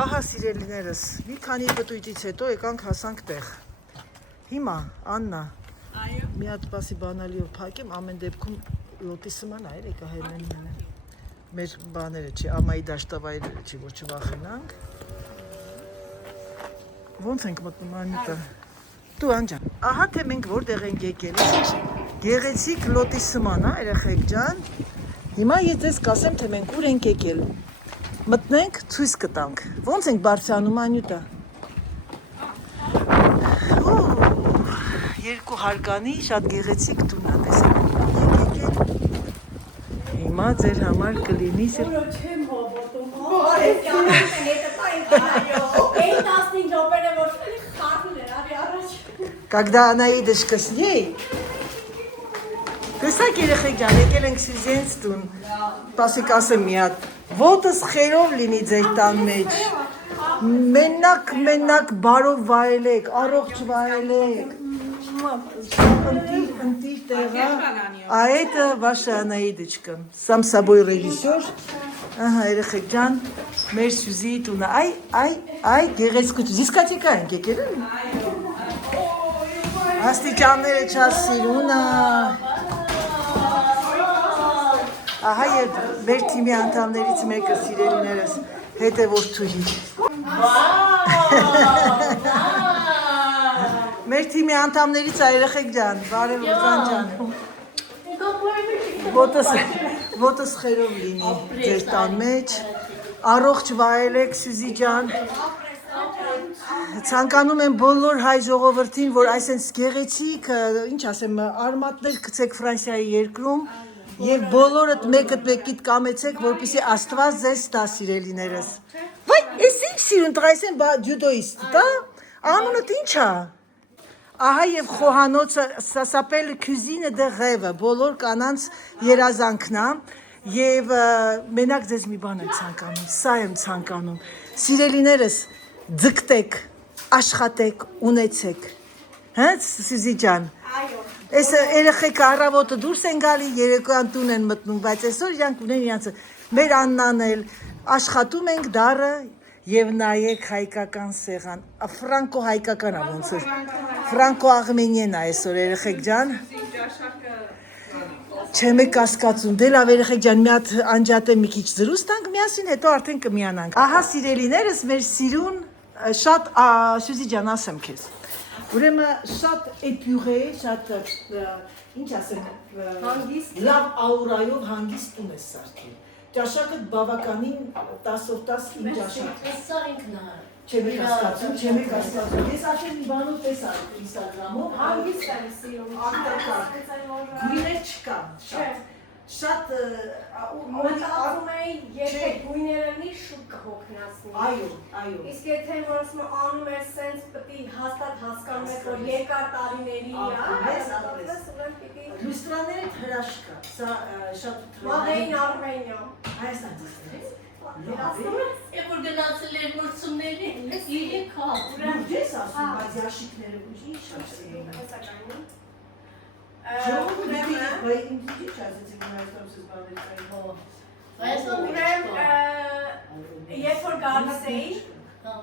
Ահա սիրելիներս, մի քանի պտույտից հետո եկանք հասանք տեղ։ Հիմա, Աննա, մի հատ պասի բանալիով փակեմ, ամեն դեպքում լոտի սման այր եկա հելնեն մեր բաները չի, ամայի դաշտավայրերը չի, որ չվախենանք։ Ոնց ենք մտնում Անիտա։ Դու Անջան, ահա թե մենք որտեղ ենք եկել։ Գեղեցիկ լոտի սման, երեխեք ջան։ Հիմա ես ձեզ կասեմ, թե մենք ուր ենք եկել։ Մտնենք, ցույց կտանք։ Ոնց ենք բարձրանում Անյուտա։ Երկու հարկանի շատ գեղեցիկ տուն է, տեսեք եք եկել։ Հիմա ձեր համար կլինի չեմ հավատում։ Когда Анаидочка с ней, տեսակ երեխեք ջան, եկել ենք Սյուզենց տուն, պասիկ ասեմ մի հատ, ոտս խերով լինի ձեր տան մեջ, մենակ բարով վայելեք, առողջ վայելեք, ընտիր տեղա, а это ваша Анаидочка, сам собой режиссер, ահա երեխեք ջան, մեր Սյուզիի տունը, այ գեղեցկություն, դիսկոտեկա ենք եկել են, աստիճանները չաս սիրունա, Ահա և մեր թիմի անդամներից մեկը սիրելիներս հետևորդուհի։ Մեր թիմի անդամներից երեխեք ջան, բարև Ուզան ջան։ Ոտս խերով լինի ձեր տան մեջ, առողջ վայելեք Սյուզի ջան։ Ցանկանում եմ բոլոր հայ ժողովրդին, որ այսպես գեղեցիկ, ինչ ասեմ, արմատներ գցեք Ֆրանսիայի երկրում, Եվ բոլորդ մեկիդ կամեցեք, որպեսզի Աստված ձեզ տա սիրելիներս։ Վայ, ես ինչ սիրուն տղա, ես եմ ջյուդոիստ, տա, անունդ ինչ է։ Ահա և խոհանոցը սասապել քյուզինը դե ղևը, բոլոր կանանց երազանքն է, և մենակ ձեզ մի բան եմ ցանկանում, սա եմ ցանկանում։ Սիրելիներս, ձգտեք, աշխատեք, ունեցեք, հա, Սյուզի ջան։ Այս երեխեքը առավոտը դուրս են գալի, երեկոյան տուն են մտնում, բայց այսօր իրանք ունեն իրանցը։ Մեր Աննան էլ աշխատում ենք դառը եւ նայեք հայկական սեղան։ Ֆրանկո հայկական է ոնց որ։ Ֆրանկո Աղմենիեն է այսօր երեխեք ջան։ Չեմ կասկածում, դե լավ երեխեք ջան, մի հատ անջատե մի քիչ զրույց տանք միասին, հետո արդեն կմիանանք։ Ահա սիրելիներս, մեր սիրուն շատ Սյուզի ջան, ասեմ քեզ։ Ուրեմն շատ էպյուրե, շատ ինչ ասեմ, լավ աուրայով հանգիստ տուն ես սարքել։ Ճաշակը բավականին 10-ով 10 ինչ ճաշակ։ Սա ինքն է։ Չեմ կասկածում։ Ես արդեն մի բանով տեսա Instagram-ով, հանգիստ եմ սիրում։ Գույներ չկան, շատ մոտածում էի, եթե գույներնի շուտ կհոգնացնի։ Այո։ Իսկ եթե որ ասում անում ես սենց պտի հաստատ հասկանում ես, որ երկար տարիների է, լուստրաները հրաշք կա, սա շատ Մաղեին Արմենիա։ Հայաստան դստերից։ Եվ որ գնացել էր մրցումների, իրեք հա։ Ուրեմն ես ասում, բայց յաշիկները ինչ ասեին։ Երբ որ գալիս էի,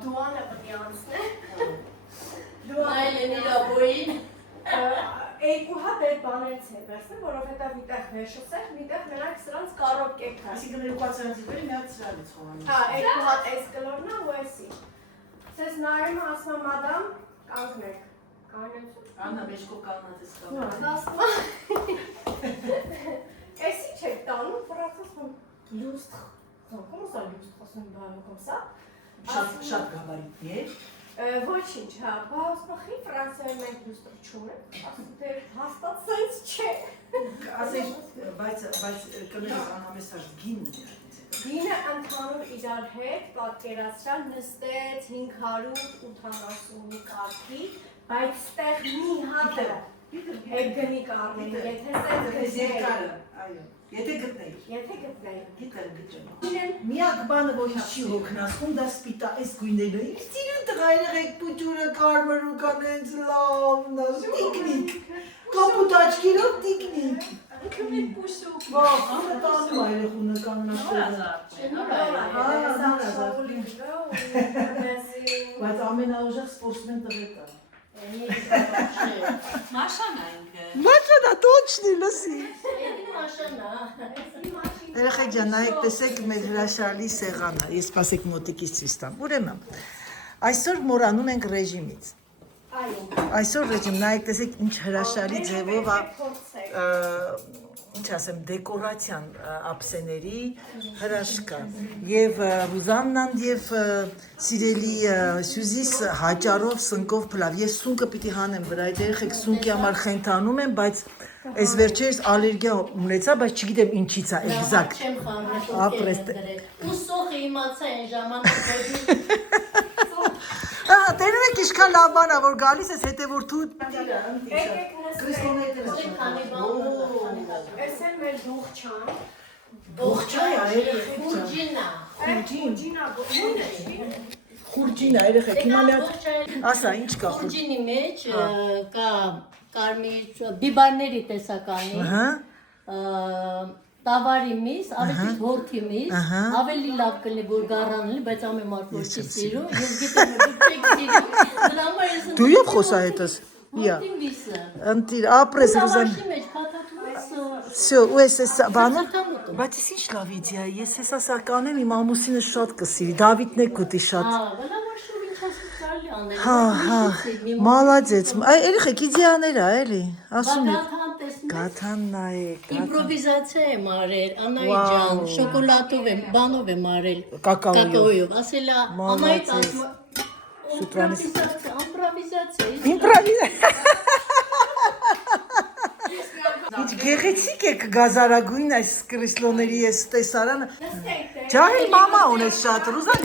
դուանը պտի անցնե, այլեն իրաբոյին, երկու հատ այդ բաներից է վերցնեմ, որովհետև միտեղ վերշուս էր, միտեղ նրանք սրանց կարոտ կեք հա։ Այսինքն երկու հատ սրանցից բերի մի հատ սրանից խոհանում։ Հա, երկու հատ այս կլորնա ու էսի։ Սես նայում ասում մադամ, կանգնեք, կանյացում։ Աննա մեջքով կանած ես կավարը։ Էսի չեք տանում, պրացասում լյուստ, կոմ սա լյուստ ասում բանոքով սա։ Շատ գաբարիտնի է։ Ոչինչ, հա, բասպախի Ֆրանսիայում ենք լյուստրը չունենք, ասում դեր հաստատ սենց չէ։ Ասես, բայց կներես անհամեսաժ գինն է։ Գինը ընդհանուր իրար հետ պատկերացրան նստեց 580 կարգի, բայց ստեղ մի հատ է գնի կարմեն, եթե սենց երկարը, այո, եթե գտնեի։ Գիտեմ։ Միակ բանը, որ չի հոգնասում, դա սպիտա այս գույները, ինչ սիրուն տղա երեխեք պուճուրը կարմրու կան հենց լավն է, տիկնիկ, կապուտ աչքերով տիկնիկ։ Ինքը մեր պուսուկ։ Բա, տանում այրեխունը կաննաշտերը։ Բայց ամենաուժեղ սպորտսմեն տղետ է։ Մաշան է ինքը։ Մաշանա, точно, լսի։ Մաշանա։ Երեխեք ջան, նայեք, տեսեք մեր հրաշալի սեղանը։ Ես սպասեք մոտիկից ցույց տամ։ Ուրեմն, այսօր մոռանում ենք ռեժիմից։ Այսօր ռեժիմ, նայեք, տեսեք ինչ հրաշալի ձևով է, ինչ ասեմ, դեկորացիան ափսեների հրաշքա։ Եվ Ռուզաննան եւ սիրելի Սյուզիս հաճարով սնկով փլավ։ Ես սունկը պիտի հանեմ վրա, այդ երեխեք սունկի համար խենթանում են, բայց այս վերջերս ալերգիա ունեցա, բայց չգիտեմ ինչից է էգզակտ։ Չեմ խաղում, ու սոխը իմացա այն ժամանակ Ահա, տերևեք ինչքան լավ բան է, որ գալիս ես հետևորդու Այս է մեր դուղջան։ Բողջա է, երեխեք Խուրջինա Խուրջին է, երեխեք, հիմա մի հատ ասա, ինչ կա խուրջին։ Խուրջինի մեջ կա կարմիր բիբարների տեսականի տավարի միս, ավելի հորթի միս, ավելի լավ կլինի որ գառանլի, բայց ամեն մարդ որ չի սիրում, ես գիտեմ որ դուք չեք սիրում, դրա համար ես Դու ով խոսա հետս։ հորթի միսը, Ընտիր, ապրես Ռուզան։ տավարի մեջ կաթաթում ես Всё, ու ես բանում։ սրտամուտում։ Բայց ես ինչ լավ իդեա է, ես հեսա սա կանեմ, իմ ամուսինը շատ կսիրի, Դավիթն է կուտի շատ։ Բնա որ շուտ ինչ ասում կարելի անել։ Հա, մալադեց։ Այ երեխեք իդեաներ է, էլի։ Ասում եք։ Գաթան տեսնես։ Գաթան նայեք, Իմպրովիզացիա եմ արել, Անայի ջան, շոկոլադով եմ, բանով եմ արել, Կակաոյով։ կակաոյով, ասելա Անայից Մալացես։ իմպրովիզացիա, Իմպրովիզացիա։ Ինչ գեղեցիկ է գազարագույն այս կրիսլոների այս տեսարանը։ Ջահել մամա ունես շատ, Ռուզան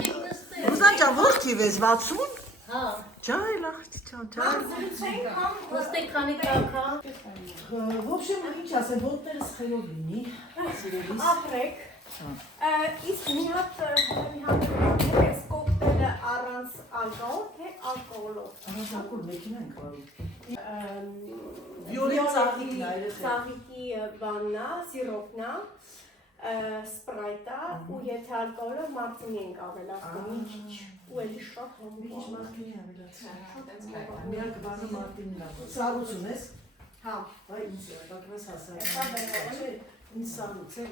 ջան, ո՞ր թիվ ես, 60։ հա, Ջահել աղջի ջան, ջահել։ ոստեք քանի կակա, В общем, ինչ ասեմ, ոտներս խելով լինի, սիրելիս։ Ապրեք։ Իսկ մի հատ ես կոկտեյլը առանց ալկոհոլ, թե ալկոհոլով։ Առանց ալկոհոլ մեքենա ենք վարում։ Վիոլետ ծաղիկն է, երեխեք։ ծաղիկի բանն է, սիրոպն է, սպրայտ է, ու եթե ալկոհոլը մարտինի ենք ավելացնում, մի քիչ, ու էլի շատ Ինչ հոմո։ մարդինի ավելացնում։ Միակ բանը մարդինն է։ Սառույց ունես։ Հա, Այ ինձ է, բակվես հասա։ Սա բերեմ։ Ինձ սառույց է։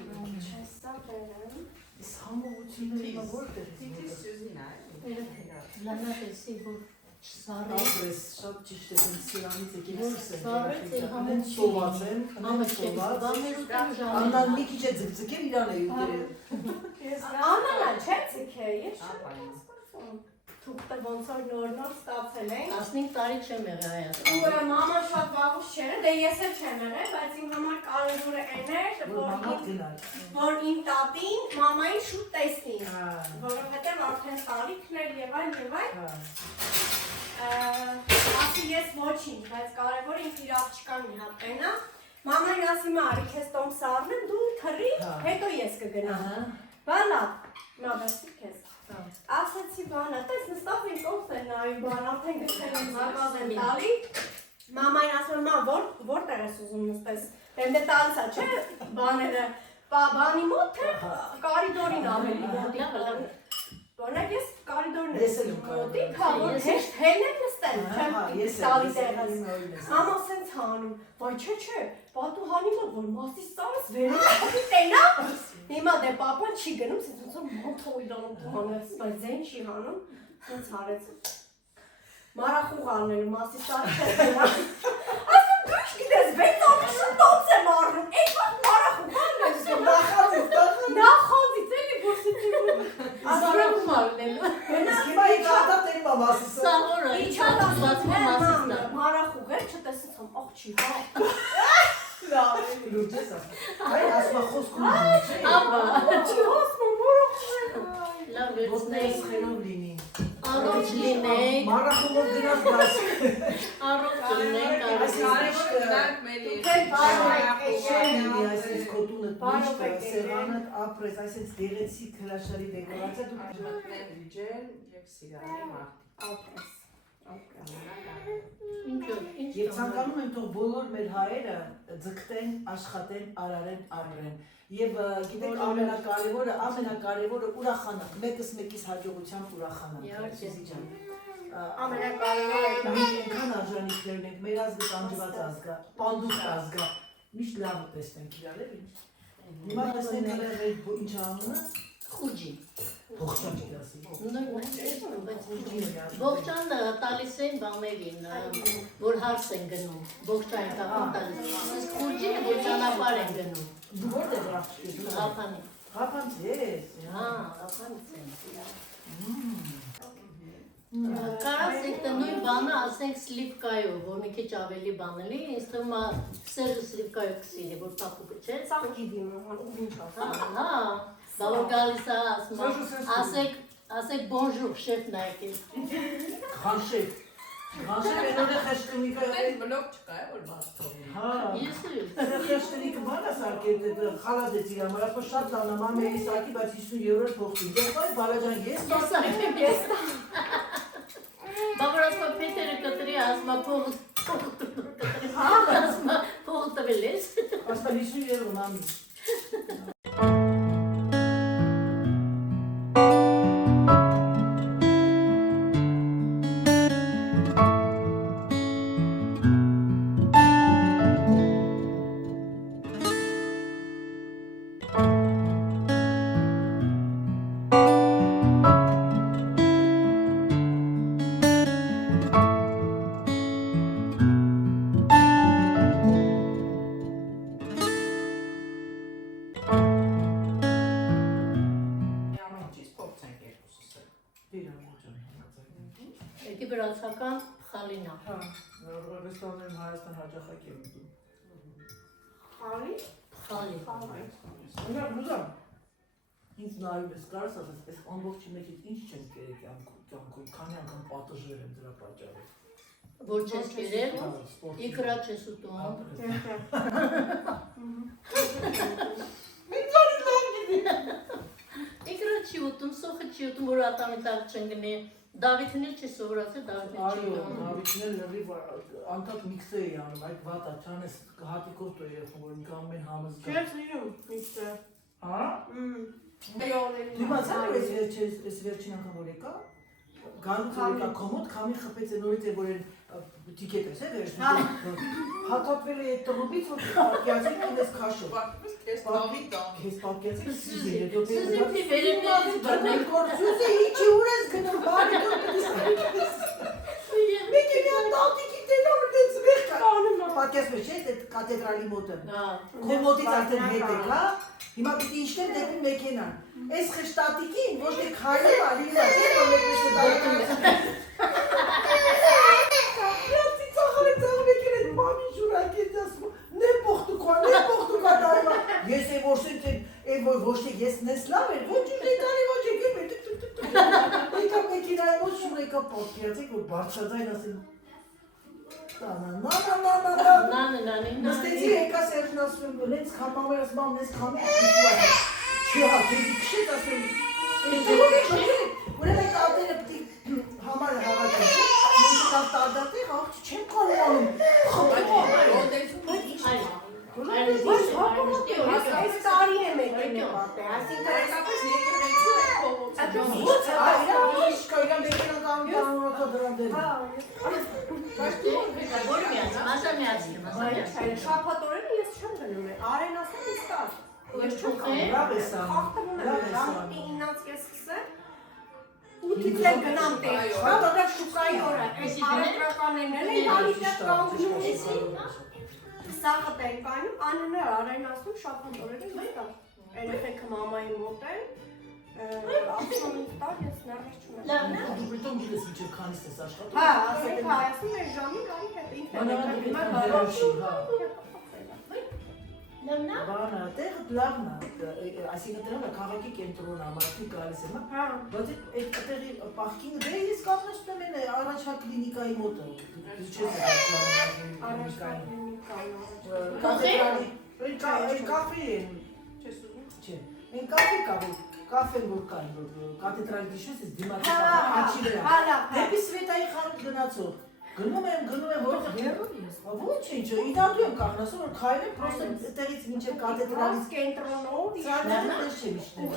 Հեսա բերեմ։ Իս համողությունները հիմա որտեղ է։ լանա տեսի, որ սարը, Ապրես, շատ ճիշտ է, ինձ սրանից եկել Սառույց է, համեն չի։ Սոված եմ, ամեն չի, սոված։ բաներուտան ժամ, Աննան մի քիչ է ձգձգել, իրան է յուտել։ Աննա չէ ցիքե, ես չեմ հասկացում։ Թուղթը ոնց որ նոր ստացել ենք։ 15 տարի չեմ եղել Հայաստան, Ու մաման շատ վաղուց չէր, դե ես էլ չեմ եղել, բայց իմ համար կարևորը այն էր, Որ մամատ գնալ։ որ իմ տատին մամային շուտ տեսնի, Հա, որովհետև արդեն տարիքն էր եւ այլ, հա։ ասի ես ոչինչ, բայց կարևորը ինքն իր աղջկան մի հատ տենա, մամային ասի մարի, քեզ տոմ սառնեմ, դու թռի, հետո ես կգնամ, բանա, նա վերցի քեզ, ասեցի բանա, տես նստավ ինք ով է նայում բան, արդեն գտել եմ զարգազ եմ տալի, մամային ասում եմ, որտեղ ես ուզում նստես, դե տալիս է, չէ, բաները, բանի մոտ, թե կարիդորին ավելի մոտիկ, Որնակ ես կարիդորն եմ մոտիկ, հա, որ հեշտ հեն եմ նստել, չեմ տալի տեղս, մամա սենց հանում, վայ չէ, պատու հանի մոտ, որ մասիս ծարս վերի տենա, հիմա դե պապան չի գնում, սենց ոնց որ մանթով իդանում դու հանես, բայց ձեն չի հանում, սենց հարեց, մարախուղ անելու մասիս ծարս է տենա, ասում դու ինչ գիտես, 6 ամիսում տոց եմ առնում, այդ վաղ մարախուղ անելու, նախանձից էլի բուրսիցի Ասարակում արնելու, Հիմա ինք հատա տերում է մասսը։ սաղորը, ինչ բացվում մասիսն է, Մարախուղ էր, չտեսեցամ, աղջի, հա։ Լուրջ ես ասում։ Այ ասմա խոսք ունի, չէ։ ապա, Չի հասնում, մարախուղ էր։ լավ Ոտներս վերցնեի, խելով լինի։ առողջ լինեի, Մարախուղով գնաց դաս։ առողջ լինեի, Շենի այսպես կոտունը միշտ սեղանը ապրես, այսպես գեղեցիկ հրաշալի դեկորացիա դու Ջել եւ սիրահարի մարդ։ Ապրես։ Եվ ցանկանում եմ թող բոլոր մեր հայերը ձգտեն, աշխատեն, արարեն, ապրեն։ Եվ գիտեք ամենակարևորը ուրախանանք, մեկս մեկիս հաջողությամբ ուրախանանք։ Սուզի ջան։ Ամենակարևորը Մենք այնքան արժանիքներ ունենք, մեր ազգը տանջված ազգ է, պանդուկ ազգ է։ Միշտ լավը տեսնենք իրար էլի։ Հիմա տեսնենք ինչ անունը։ Խուջի։ Ողջան դասի։ Ողջան տալիս են բաներին, որ հարս են գնում, ողջային կաղան տալիս, իսկ խուրջինը որ ճանապար են գնում։ Դու որտեղ աղջիկ ես։ Ղափանի։ Ղափանց ես։ Հա, ղափանից են։ Կարասենք նույն բանը ասենք սլիվկայով, որ մի քիչ ավելի բան էլի, ինձ թվում է սերը սլիվկայով կսիրի, որ տապուկը չէ։ Սաղ գիտիմ, ինչ ասա։ Հա, բավական գալիս է ասեք bonjour, շեֆ նայեք։ Խանշեկ։ Խանշեկ այնօր է խեշկնիկը։ Այդ բլոկ չկա, որ բաց թողնի։ Հա։ Ես Խեշկնիկը բան է սարքել, խալադեց իր համար, ապա շատ լավն է, մամայի սարքի, բայց 50 եվրո փոխվի։ Դե բայ բալաջան ես Բաբար ասма Պետերը կտրի, ասма փողը տվել ես։ ասա 50 եվրո մամի։ Եկի բրացական խալինա։ Հա, ռեստորաններում Հայաստան հաճախակ եմ ուտում։ Խալի։ Խալի։ Նույնիսկ ինձ նայում ես, կարաս ասես, այս ամբողջի մեջ ինչ չեմ կերել կյանքում, քանի անգամ պատժել եմ դրա պատճառով։ Որ չես կերել, իկրա չես ուտում։ Իկրա չի ուտում, սոխը չի ուտում, որ ատամի տակ չընկնի։ Դավիթն էլ չի սովորացել, Դավիթն չի Այո, ուտում։ Դավիթն լրիվ անդադ միքսը էի անում, այդ վատա, չանես հատիկով տո երեխում, որ ինքը ամեն համыз գա։ Չես իրում, միշտը։ Հա? Դիմացա որ ես վերջին անգամ որ եկա, գալուց որ եկա կոմոդ, քամի խփեց է նորից է որ են տիկետ ես է վերջին։ Հատապվել է այդ տղուբից, որ պարկյացին ինես քաշով։ Ես տավի տան։ Ես պարկյացին սիզի է, Սիզի վերևներից բռնենք։ Սուզի իչի ուր ես գնում, բարի դու Մեկի մի ատատիկի տենա որ դենց վեղ կա։ Պարկյաց մեջ է, այդ կատեդրալի մոտը։ Կոմոտից արդեն հետ եք, հա։ Հիմա պիտի իշտեմ դեպի մեքենան։ Այս խշտատիկին ոչ թե քայլը արիլա չէ, որ մեկնես է դարեկում ես։ Հյացի ծաղարեք մեքենան, մամի ժուրակ ես ասում, նեպոխտուկա դայվա։ Ես է ոչ թե ես նես լավ էր, ոչ ուր է դարի ոչ է գեմ է, եկա մեքենայի ոչ շուր եկա պատկերացեք, որ բարձրաձայն ասեմ, Նստեցի եկա Սերժն ասում, նենց խամամեր ասում, նենց խամի Չի հա, քեզի քշեց ասում, ուրեմ այդ ատերը պտի համարը հավատել, նենց կավ տարդատեղ, աղջի չեմ կարող անում, Այս տարի է մեկին է պատե, այսինքն Այսապես եկեղեցու է փողոցը։ Ո՞ց է, իրան շկա, իրան մեկենան կանում կանոնակա դրան դերում։ Որ միացի, մասա միացի։ Շաբաթօրերը ես չեմ գնում եմ, արեն ասեմ ինձ տար։ Ես չեմ Լավ ես անում, խախտվում եմ, լավ ես ժամոտի անում։ 9-ից ես սկսեմ, 8-ից էլ գնամ տեղ, շաբաթօր շուկայի օր է, այս առևտրականներն էլ են գալիս տեղ կանգնում էսին, սաղը տեղ կայնում, անունը արեն ասում շաբաթօրերը ինձ տար, երեխեքը մամայի մոտ են, ասում ինձ տար, ես նարվես չունեմ։ Դու պրիտոմ գիտես ինչև քանից ես աշխատում։ Հա, ասեք հայասում ես ժամին գալի հետ ինձ Բանը, տեղը լավն է, այսինքն դրան է քաղաքի կենտրոնը, մարդիկ գալիս եմ, բայց այդ տեղի պահքինը, դե ես կապնաշտում են առաջվա կլինիկայի մոտը, դու չես կլինիկային։ Կաֆե են, չէ, են կաֆե կավի, կաֆեն որ կան, կաթեդրալի դիշես ես դիմացի Հա, կաֆեն, աչի վրա։ հա, լավ, հա։ Դեպի Սվետայի խանութ գնացող։ Գնում եմ, որ ոչինչ, իդանդու եմ կանգնած, որ քայլեմ, պրոստը այդտեղից մինչև կաթեդրալից կենտրոնով ծանոթ ես չեմ իշտել,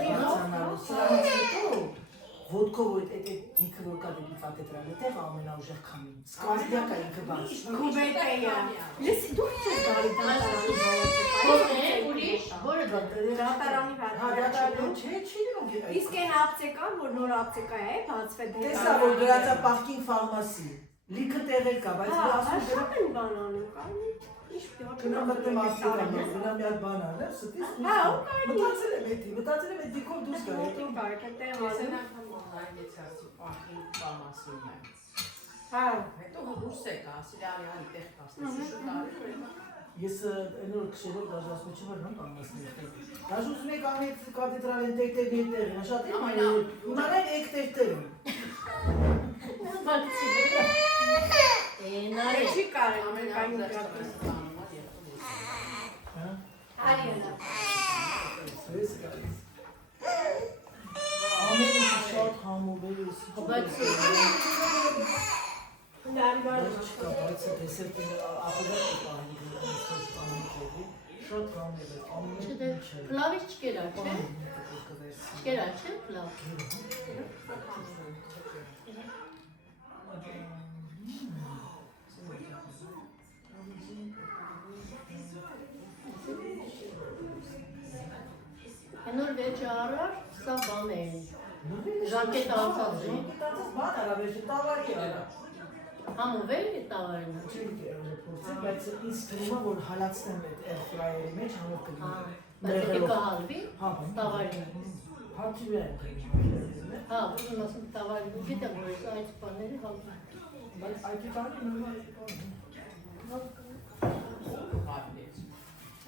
սրանից հետո ոտքով այդ դիքը որ կա դեպի կաթեդրալը, տեղ ամենաուժեղ քամին, սկազդյակա ինքը բաց։ Քուբետեյա։ Լսի դու ինչ ես գալի Ուրիշ, որը դա։ դատարանի Հա, վրա։ դա չէ, չի լինում։ Իսկ այն ապտեկան, որ նոր ապտեկա է, բացվել Տեսա, որ գրած է Պախկին ֆարմասի, լիքը տեղեր կա, բայց Հա, ասում շատ են բան անում, կան։ Ինչပြော։ գնամ մտնում ապտեկան, գնամ մի հատ բան անել, ստից Հա, մտածել եմ էդի դիքով դուրս գա, հետո Կարգը տեղ Ես ազում։ այն անգամ հայտնեցի պահին պամասում եմ։ Հա։ Հետո դուրս եկա, ասիլարի հանի տեղ կաստես, շուտ արի, ես այնօր քշելով դաժե ասում չեմ որ նոն կանասնի։ Դաժե ուզում եք անեց կաթեդրալեն տեղ, շատ եմ այլ իմանալ եք տեղ։ Նարի։ Չի կարել ամեն ամեն կային ամեն գրակը։ ամեն Ամեն ինչ շատ համով է։ Բայց չկա, բայց դեսերտը ապօրինի շատ համով է։ չդե պլավի չկերա, չէ՞։ Չկերա, չէ՞, պլավ։ Նոր վեճը առար, սա բան է։ Ժակետ անցած է։ Բան արավեշ տավարի արա։ Համով է տավարին։ Բայց ինձ թվում է որ հալածնեմ այդ air fryer-ի մեջ համով կգնի։ Բայց դե կհալվի Հա, տավարին։ Հացի վրա է։ Հա, ուզում ասում տավարին, գիտեմ որ այս բաները հալվում։ Բայց այդ տանը նորմալ է։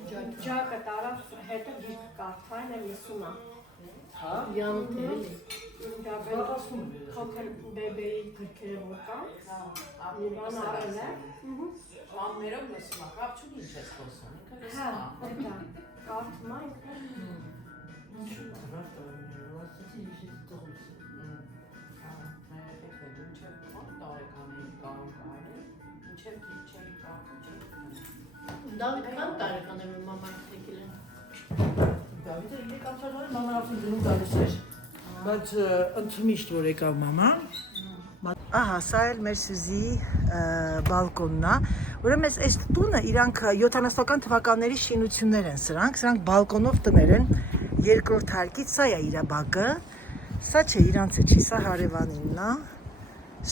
Ջակը տարավ հետը գիրք կարդային եմ լսում եմ։ Հա, Յանութ է էլի։ զբաղացնում է։ Փոքր բեբեի գրքերը որ կան, մի բան արել է։ Ամերով լսում ա, կապ չունի ինչ ես խոսում, ինքը Հա, լսում ա։ դա կարդում եմ։ Դավիթ կան տարեկան է մաման եկել են։ Դավիթը իրենք անցարանը մաման արդեն գնում գալիս էր։ Բայց ընդմիշտ որ եկավ մաման։ Ահա, սա էլ մեր Սյուզի բալկոնն է։ Ուրեմն այս տունը իրանք 70-ական թվականների շինություններ են սրանք բալկոնով տներ են երկրորդ հարկից, սա է իր բակը։ Սա չէ, իրանց է չի, սա հարևանինն է։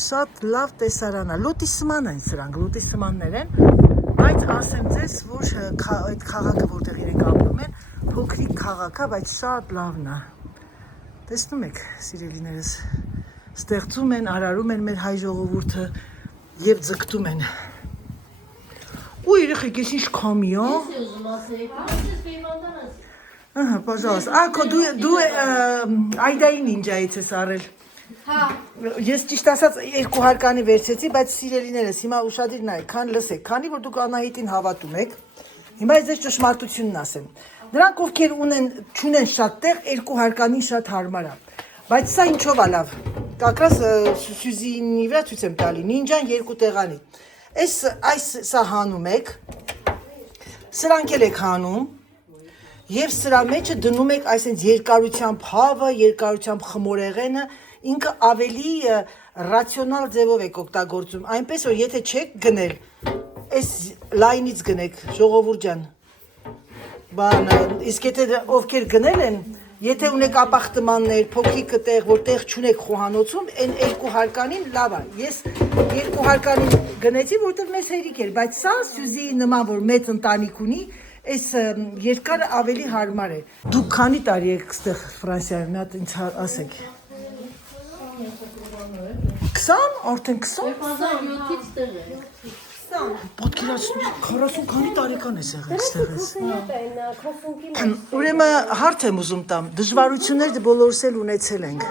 Շատ լավ տեսարան է։ Լոտիսման են սրանք, լոտիսմաններ են։ Բայց ասեմ ձեզ, որ այդ քաղաքը որտեղ իրենք ապրում են, փոքրիկ քաղաք է, բայց շատ լավն է։ Տեսնում եք, սիրելիներս, ստեղծում են, արարում են մեր հայ ժողովուրդը եւ ձգտում են։ Ու երեխեք, ես ինչ քամի, Ես ուզում ասեի, ես վիմանանաս։ Ահա, пожалуйста։ Ակո դու Այդային նինջայից ես արել։ Հա, Ես ճիշտ ասած երկու հարկանի վերցեցի, բայց սիրելիներս հիմա ուշադիր նայեք, քան լսեք, քանի որ դուք Անահիտին հավատում եք, հիմա ես ձեզ ճշմարտությունն ասեմ։ Նրանք ովքեր չունեն շատ տեղ, երկու հարկանին շատ հարմար է։ Բայց սա ինչով է լավ։ Կակրաս Սյուզիի վրա ցույց եմ տալի, նինջան երկու տեղանի։ Այս սա հանում եք, սրանք էլ եք հանում, եւ սրա մեջը դնում եք այսինքն երկարությամբ հավը, երկարությամբ խմորեղենը, ինքը ավելի ռացիոնալ ձևով եք օգտագործում, այնպես որ եթե չեք գնել, այս լայնից գնեք, ժողովուրդ ջան։ Բանը, իսկ եթե ովքեր գնել են, եթե ունեք ապախտմաններ, փոքրիկ տեղ, որ տեղ չունեք խոհանոցում, այն երկու հարկանին լավ է։ Ես երկու հարկանին գնեցի, որտեղ մեզ հերիք էր, բայց սա Սյուզիի նման, որ մեծ ընտանիք ունի, այս երկարը ավելի հարմար է։ Դուք քանի տարի եք այստեղ Ֆրանսիայում, մի հատ ինձ ասեք։ 20, արդեն 20։ 2007-ից տեղ է։ Պատկերացնում 40 քանի տարեկան ես եղել այստեղ ես։ քոսունքի Ուրեմն հարց եմ ուզում տամ, դժվարություններ բոլորս էլ ունեցել ենք։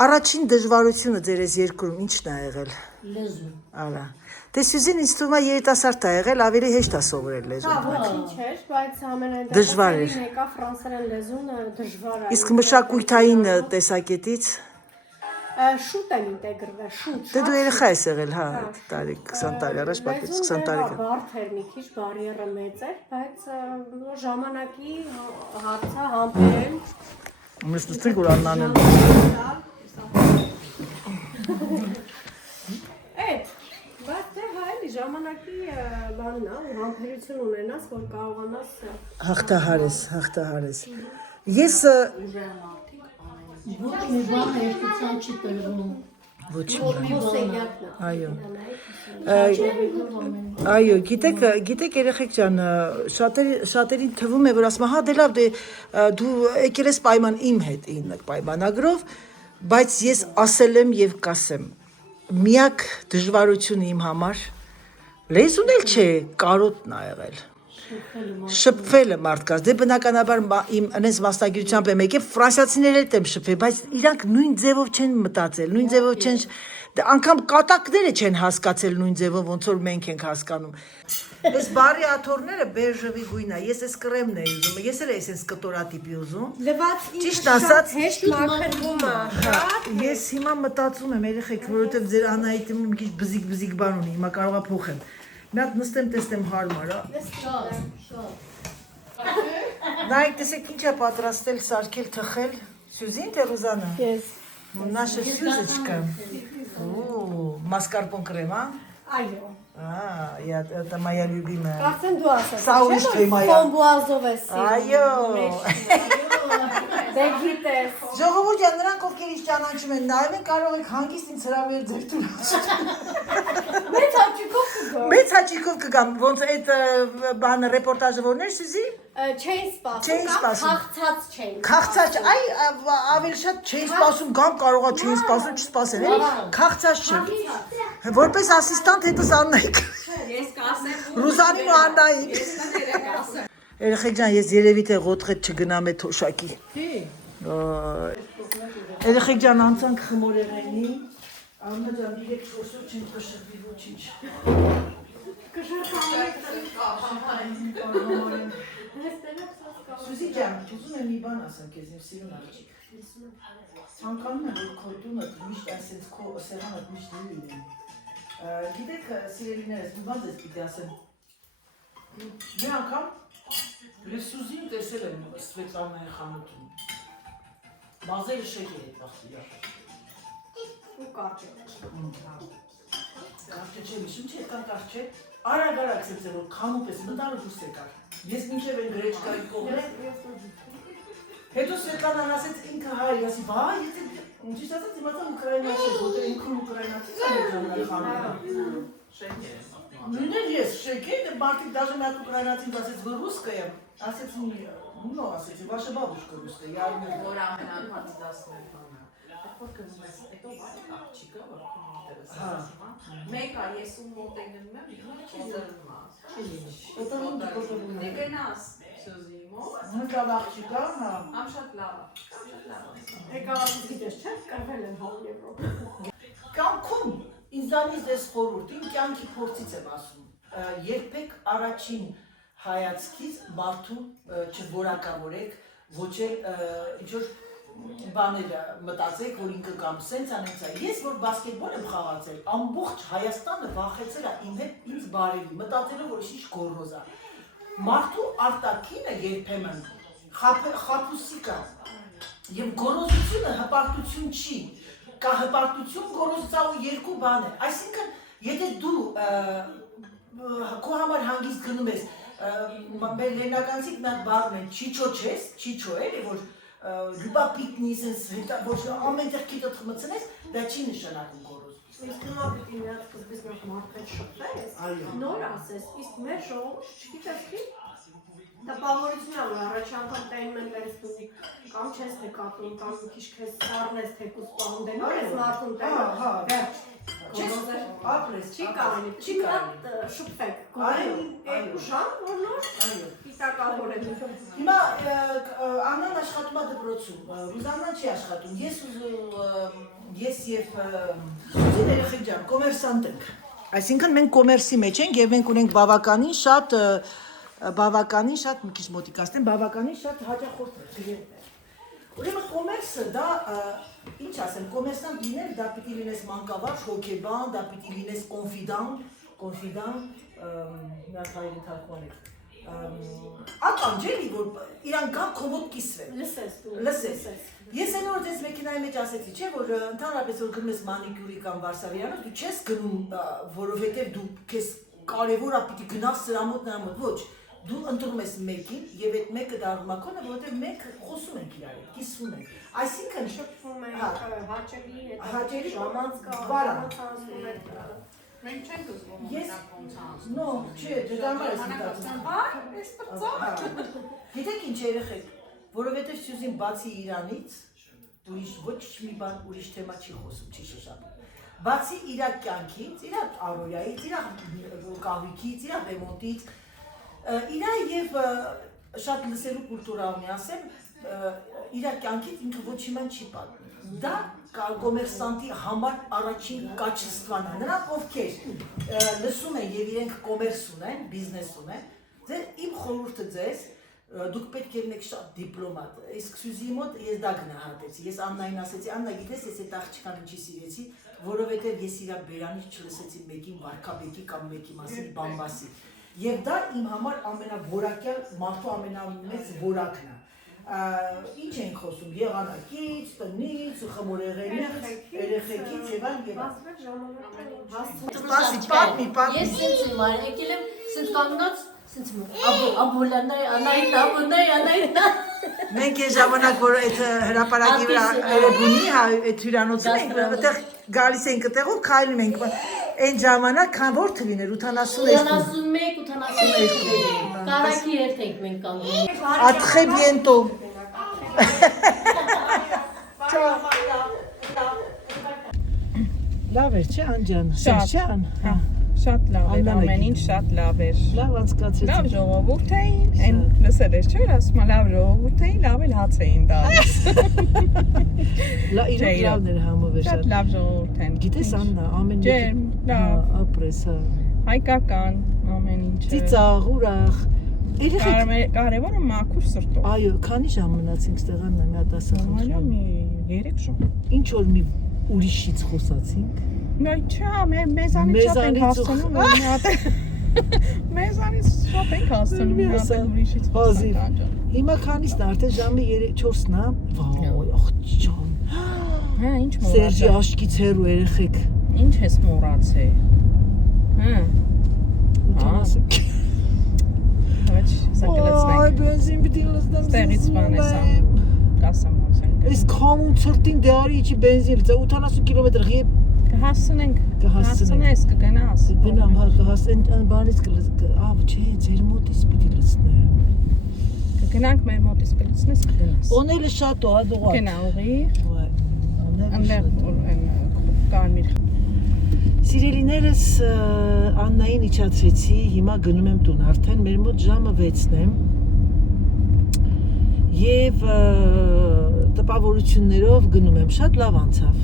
Առաջին դժվարությունը ձեր այս երկրում ի՞նչն է եղել։ Լեզու։ Արա։ Դե Սյուզին ինձ թվում է երիտասարդ է եղել, ավելի հեշտ է սովորել Հա, լեզուն։ ոչինչ չէր, բայց ամենայն Դժվար էր։ եկա ֆրանսերեն լեզուն դժվար է։ Իսկ մշակութային տեսակետից Շուտ եմ ինտեգրվել, շուտ։ դե դու երեխա ես եղել, հա, տարի 20 տարի առաջ, պատից 20 տարի։ Բարդ էր մի քիչ, բարիերը մեծ էր, բայց ժամանակի հարցը համբերել։ Մենք նստենք որ աննանել։ Այդ, բայց դե հա էլի ժամանակի բանն է, ու համբերություն ունենաս, որ կարողանաս Հաղթահարես։ Ես Ոչ մի բան երկուսան չի տրվում։ ոչ խոսեյակն է։ այո։ Այո, գիտեք երեխեք ջան, շատերին թվում է, որ ասում են, հա դե լավ, դե դու եկել ես պայման իմ հետ պայմանագրով, բայց ես ասել եմ եւ կասեմ, միակ դժվարությունը իմ համար լեզուն էլ չէ, կարոտն ա եղել։ Շփվելը մարդկանց, դե բնականաբար իմ անես մասնագիտությամբ եմ եկել, ֆրանսիացիների հետ եմ շփվել, բայց իրանք նույն ձևով չեն մտածել, նույն ձևով չեն, անգամ կատակները չեն հասկացել նույն ձևով, ոնց որ մենք ենք հասկանում։ Այս բարի աթոռները բեժևի գույն է, ես այս կրեմն եմ ուզում, ես էլ այս կտորատիպի ուզում։ Լվաց Ճիշտ ասած, հեշտ մաքրվում է։ Ես հիմա մտածում եմ երեխեք, որովհետև ձեր Անահիտը մի քիչ բզիկ բան ունի, հիմա կարողա փոխեմ։ Մի հատ նստեմ տեսնեմ հարմար, հա։ Նայեք, տեսեք ինչ է պատրաստել, սարքել, թխել։ Սյուզին թե Ռուզանը։ Ես։ Наша Сюзочка. О, маскарпон крема. Այո։ Это моя любимая. Կարծեմ դու ասես։ Սաուշկա մայա։ Ֆոմբուազով ես։ Այո։ Դե գիտես։ Ժողովուրդ ջան, նրանք ովքեր ինձ ճանաչում են, նայում են, կարող եք հանգիստ ինձ հրավեր ձեր տուն։ Մեծ աճիկով կգա։ Մեծ հաճիկով կգամ, ոնց այդ բանը ռեպորտաժը որն էր Սյուզի։ Չէին սպասում։ Չէին սպասում։ Խաղցած չէին։ Քաղցած, այ ավելի շատ չէին սպասում, գամ կարողա չէին սպասում, չսպասեն, էլի։ Քաղցած չէ։ Որպես ասիստանտ հետս Աննայիկ։ Ես կասեմ Ռուզանին ու Աննայիկ։ ես կասեմ Երեխեք ջան, ես երևի թե ղոթղետ չգնամ է թոշակի։ Երեխեք ջան, անցանք խմորեղենի։ Աննա ջան, դիգեք խոսով չեն կշրվի ոչինչ։ Սյուզի ջան, ուզում եմ մի բան ասեմ քեզ, իմ սիրուն աղջիկ։ Ցանկանում եմ, որ քո տունը միշտ այսպես քո սեղանը միշտ լինի։ Գիտեք, սիրելիներս, մի բան ձեզ պիտի ասեմ։ Մի անգամ Սյուզին տեսել եմ Սվետլանայի խանութում։ Մազերը շեկ է հետ վախտիրա։ Ու կարճ։ Կարճ չէ, միշում չէ, կան կարճ չէ։ Արագ ցեցել, որ քանու պես մտար ու դուրս եկար։ Ես մինչև այն գրեչկայի կողմը։ Հետո Սվետլանան ասեց ինքը հայ, ասի, բա, եթե ճիշտ ասած իմացա ուկրաինացի, որտեղ ինքն ուկրաինացի է խանութում։ Նույնն ես շեկել, մարդիկ даже մի հատ ուկրաինացին ասեց, որ ռուսկա եմ, ասեց, ну, ասեց, ваша бабушка русская, я не որ ամենանքանից դասներ բանը որ գնում ես հետո բարի աղջիկը որ ինտերեսանտ մեկը ես ու մոտենում եմ խոզերում դե գնաս Սյուզի մոտ Ну, да, աղջիկա, հա։ ամ շատ լավ Եկավացից գիտես չէ, կրվել եմ հալ Եվրոպա։ Կյանքում ինձանից ես խորհուրդ, իմ կյանքի փորձից եմ ասում, երբեք առաջին հայացքից մարդու չորակավորեք, ոչ էլ ինչ-որ բաներ մտածեք, որ ինքը կամ սենց անենց է։ Ես որ բասկետբոլ եմ խաղացել, ամբողջ Հայաստանը վախեցել է իմ հետ ինձ բարևի, մտածելով որ ինչ գոռոզ է։ Մարդու արտաքինը երբեմն խափուսիկ է, եւ գոռոզությունը հպարտություն չի։ Կա հպարտություն, գոռոզություն երկու բան է։ Այսինքն, եթե դու քո համար հանգիստ գնում ես, մեր լենականցիկ մի հատ բառն է, չիչո չես, չիչո էլի, որ լուպապիկնի sense ոչ ամենտեղ քիթդ խմցնես, դա չի նշանակում գոռոզ։ Իսկ հիմա պիտի մի հատ սկզբից նախ մարդը շփվես, նոր ասես, իսկ մեր ժողովուրդը չգիտես չի։ Տպավորություն է, որ առաջ անգամ տային մենտես դուի կամ չես նկատում, կամ մի քիչ քեզ սառնես թեկուս պահում դե նոր ես մարդուն տային, վերջ։ Ապրես, Չի կարելի, չի կարելի շփվեք։ Այո, Երկու ժամ բոլոր պիտակավորել։ Հիմա Աննան աշխատում է դպրոցում, Ռուզաննան չի աշխատում, ես եւ Սուզին երեխեք ջան, կոմերսանտ ենք, այսինքն մենք կոմերսի մեջ ենք եւ մենք ունենք բավականին շատ, մի քիչ մոտիկ ասեմ, բավականին շատ հաճախորդներ, կլիենտներ։ Ուրեմն կոմերսը դա, ինչ ասեմ, կոմերսանտ լինել, դա պիտի լինես մանկավարժ, հոգեբան, դա պիտի լինես կոնֆիդանտ, միացայինի թարգմանել, ականջելի, որ իրան գա քո մոտ կիսվեն, լսես, ես այն որ ձեզ մեքենայի մեջ ասեցի, չէ, որ ընդհանրապես որ գնում ես մանիկյուրի կամ վարսավիրանոց, դու չես գնում, որովհետև դու քեզ կարևոր է պիտի գնաս սրա մոտ, ոչ, դու ընտրում ես մեկին եւ այդ մեկը դառնում է քոնը, որովհետեւ մենք խոսում ենք իրար հետ, կիսվում ենք։ Այսինքն շփվում ենք հաճելի հետ, հաճելի ժամանց կա, անցնում ենք։ Մենք չենք զգում ոնց նո, չէ, դա համար ես մտածում։ Գիտեք ինչ երեխեք, որովհետեւ Սյուզին բացի Իրանից ուրիշ ոչ մի բան, ուրիշ թեմա չի խոսում, չի շշափում։ Բացի իր կյանքից, իր առօրյայից, իր կահույքից, իր ռեմոնտից, իր եւ շատ լսելու կուլտուրա ունի, ասեմ, իր կյանքից ինքը ոչ մի բան չի պատմում։ Դա կոմերսանտի համար առաջին կաչествան է։ Նրանք ովքեր լսում են եւ իրենք կոմերս ունեն, բիզնես ունեն, իմ խորհուրդը ձեզ դուք պետք է լինեք շատ դիպլոմատ։ Իսկ Սյուզիի մոտ ես դա գնահատեցի։ Ես Աննային ասեցի, Աննա, գիտես, ես այդ աղջկան ինչի սիրեցի, որովհետեւ ես իր բերանից չլսեցի մեկին վարքաբեկի կամ մեկի մասին բամբասի։ Եվ դա իմ համար ամենավորակյալ մարդու ամենամեծ որակն է։ Ինչ ենք խոսում, եղանակից, տնից, խմորեղենից, երեխեքից եւ այլն եւ այլն։ Ես սենց եմ արել, եկել եմ սենց կանգնած, սենց անայնա։ Մենք այն ժամանակ, որ այդ հրապարակի վրա Էրեբունի, այդ հյուրանոցում ենք, այդտեղ գալիս ենք այդտեղով քայլում ենք։ Այն ժամանակ քան որ թվիներ 82 Կարակի հետ ենք մենք կանգնում։ À très bientôt. Լավ էր, չէ՞ Անջան։ Շրջան։ Շատ լավ էր, ամեն ինչ շատ լավ էր։ Լավ անցկացրեցի։ Լավ ժողովուրդ էին, այն լսել ես չէ՞, ասում լավ ժողովուրդ էին, լավ էլ հաց էին տալիս։ Իրոք լավն էր համով էր Շատ լավ ժողովուրդ են։ Գիտես Աննա, ամեն Ջերմ, լավ, ապրես, հայկական, ամեն ինչը։ ծիծաղ, ուրախ։ Կարևորը մաքուր սրտով։ Այո, քանի ժամ մնացինք ստեղ Աննա, մի հատ ասա խնդրում։ Այո, մի 3 ժամ։ Ինչ որ մի ուրիշից խոսացինք։ Չէ, մեզանից շատ ենք հասցնում, որ մի հատ մեզանից շատ ենք հասցնում, մի հատ ուրիշից Հազիվ։ Հիմա քանիսն է, արդեն ժամը 4-ն է։ Վայ, աղջան։ Հա, ինչ Սերժի մոռացա։ աշկից հեռու երեխեք։ Ինչ ես մոռացել։ Հա։ Ութանասեք։ Հավաճ, սակելացնենք։ Այ, բենզին պիտի լսնեմ։ Ստեղից բան ես ա։ Կասամոս ենք։ Այս քամուն ցրտին դարի իջի բենզին լցա 80 կիլոմետր ղիեպ Կհասցնենք։ Կհասցնենք։ Հասցնես, կգնաս։ գնամ հա կհասեն բանից ավ չէ ձեր մոտից պիտի լցնեմ Կգնանք մեր մոտից կլցնես, կգնաս։ Օնելը շատ ո ադուղա Գնա ուղի։ Աններ Կարմիր։ Սիրելիներս Աննային իջացրեցի, հիմա գնում եմ տուն, արդեն մեր մոտ ժամը 6-ն է եւ տպավորություններով գնում եմ, շատ լավ անցավ։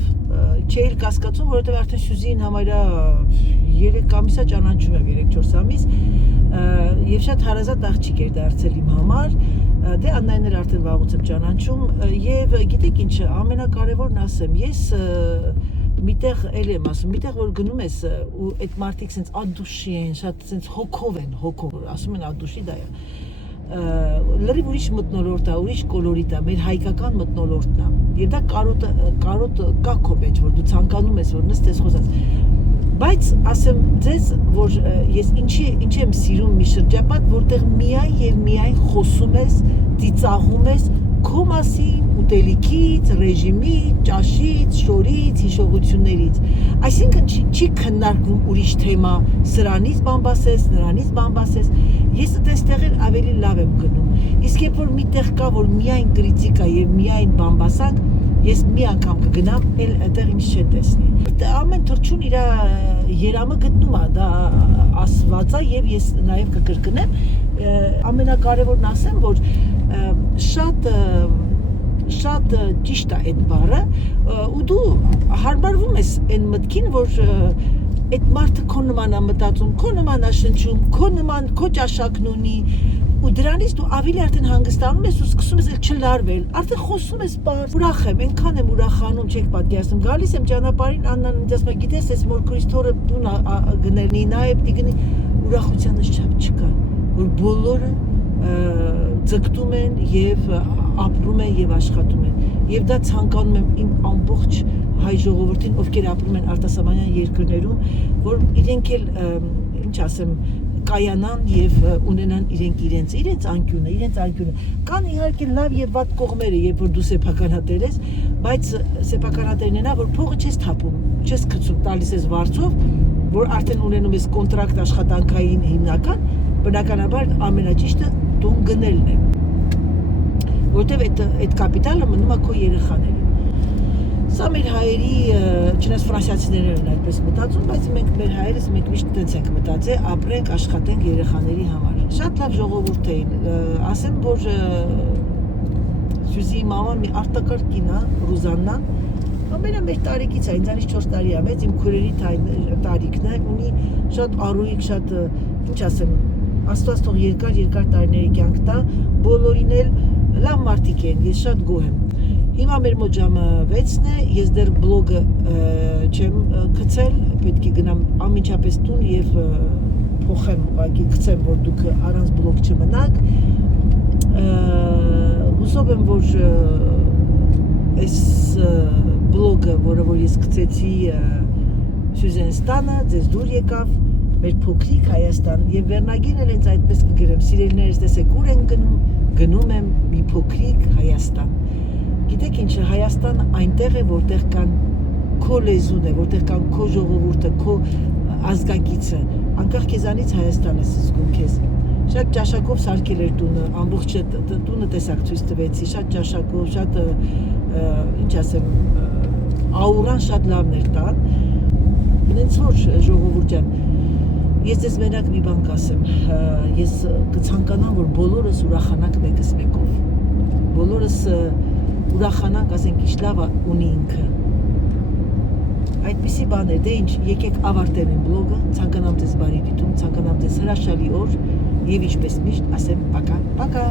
Չէի կասկածում, որովհետեւ արդեն Սյուզին համարյա 3 ամիսա ճանաչում եմ, 3-4 ամիս եւ շատ հարազատ աղջիկ էր դարձել իմ համար։ Դե Աննային էլ արդեն վաղուց եմ ճանաչում եւ գիտեք ինչ, ամենակարևորն ասեմ, ես միտեղ էլ եմ ասում, միտեղ որ գնում ես ու այդ մարդիկ sense ադուշի են, շատ sense հոգով են, ասում են ադուշի դա է։ Լրիվ ուրիշ մթնոլորտ է, ուրիշ կոլորիտ է, մեր հայկական մթնոլորտն է։ Եվ դա կարոտը կա քո մեջ, որ դու ցանկանում ես, որ նստես խոսած։ Բայց ասեմ ձեզ, որ ես ինչի եմ սիրում մի շրջապատ, որտեղ միայն եւ միայն խոսում ես, ծիծաղում ես քո մասին, ուտելիքից, ռեժիմից, ճաշից, շորից, հիշողություններից։ Այսինքն չի քննարկվում ուրիշ թեմա, սրանից բամբասես, նրանից բամբասես։ Ես այդտեղ ավելի լավ եմ գնում։ Իսկ երբ որ միտեղ կա, որ միայն կրիտիկա եւ միայն բամբասանք, ես մի անգամ կգնամ, այլ այդտեղ ինձ չեն տեսնի։ այդ ամեն թրջուն իր երամը գտնում է, դա ասված է եւ ես նաեւ կկրկնեմ, ամենակարևորն ասեմ, որ շատ ճիշտ է այդ բառը, ու դու հարմարվում ես այն մտքին, որ այդ մարդը քո նման է մտածում, քո նման է շնչում, քո նման քո ճաշակն ունի, ու դրանից դու ավելի արդեն հանգստանում ես ու սկսում ես չլարվել, արդեն խոսում ես բար, ուրախ եմ, այնքան եմ ուրախանում, չեք պատկերացնում, գալիս եմ ճանապարհին, Աննան ինձ ասում է, գիտես, այս մորքուրից թորը տուն գնելնի, նայებ դիգնի, ուրախությանս չափ չկա, որ բոլորը ձգտում են եւ ապրում են եւ աշխատում են, եւ դա ցանկանում եմ իմ ամբողջ հայ ժողովրդին, ովքեր ապրում են արտասահմանյան երկրներում, որ իրենք էլ, ինչ ասեմ, կայանան եւ ունենան իրենց անկյունը, կան իհարկե լավ եւ վատ կողմերը, երբ որ դու սեփականատեր ես, բայց սեփականատերն է նա, որ փողը չես թափում, չես գցում, տալիս ես վարձով, որ արդեն ունենում ես կոնտրակտ աշխատանքային հիմնական, բնականաբար ամենաճիշտը տուն գնելն է, որտեվ այդ կապիտալը մնում է քո երեխաներին։ Սա մեր հայերի, չնայած ֆրանսիացիներն են այդպես մտածում, բայց մենք մեր հայերս մենք միշտ տենց ենք մտածել, ապրենք, աշխատենք երեխաների համար։ Շատ լավ ժողովուրդ էին, ասեմ, որ Սյուզիի մաման մի արտակարգ կին է, Ռուզաննան, ամենը մեր տարիքից է, ինձանից 4 տարի է մեծ, իմ քույրերի տարիքն է, ունի շատ առույգ, շատ, ինչ ասեմ, Աստված թող երկար տարիների կյանք տա, բոլորին էլ լավ մարդիկ են, ես շատ գոհ եմ։ Հիմա մեր մոտ ժամը 6-ն է, ես դեռ բլոգը չեմ գցել, պետք է գնամ անմիջապես տուն եւ փոխեմ, ուղղակի գցեմ, որ դուք առանց բլոգ չմնաք։ Հուսով եմ, որ այս բլոգը, որը որ ես գցեցի Սյուզենստանը, ձեզ դուր եկավ, մեր փոքրիկ Հայաստան եւ վերնագիրն էլ ինձ այդպես կգրեմ, սիրելիներս, տեսեք ուր են գնում եմ մի փոքրիկ Հայաստան։ Գիտեք ինչ, Հայաստանը այնտեղ է, որտեղ կան քո լեզուն է, որտեղ կան քո ժողովուրդը, քո ազգակիցը, անկախ քեզանից Հայաստան ես զգում քեզ։ Շատ ճաշակով սարքել էր տունը, ամբողջ տունը տեսակ ցույց տվեցի, շատ ճաշակով, շատ ինչ ասեմ, աուրան շատ լավն էր տան։ Ինձ որ ժողովուրդ ջան, ես ձեզ մենակ մի բան կասեմ, ես կցանկանամ, որ բոլորս ուրախանանք մեկս մեկով, բոլորս ուրախանանք, ասենք ինչ լավ ունի ինքը, այդպիսի բաներ, դե ինչ, եկեք ավարտեմ իմ բլոգը, ցանկանամ ձեզ բարի դիտում, ցանկանամ ձեզ հրաշալի օր և ինչպես միշտ ասեմ պակա, պակա։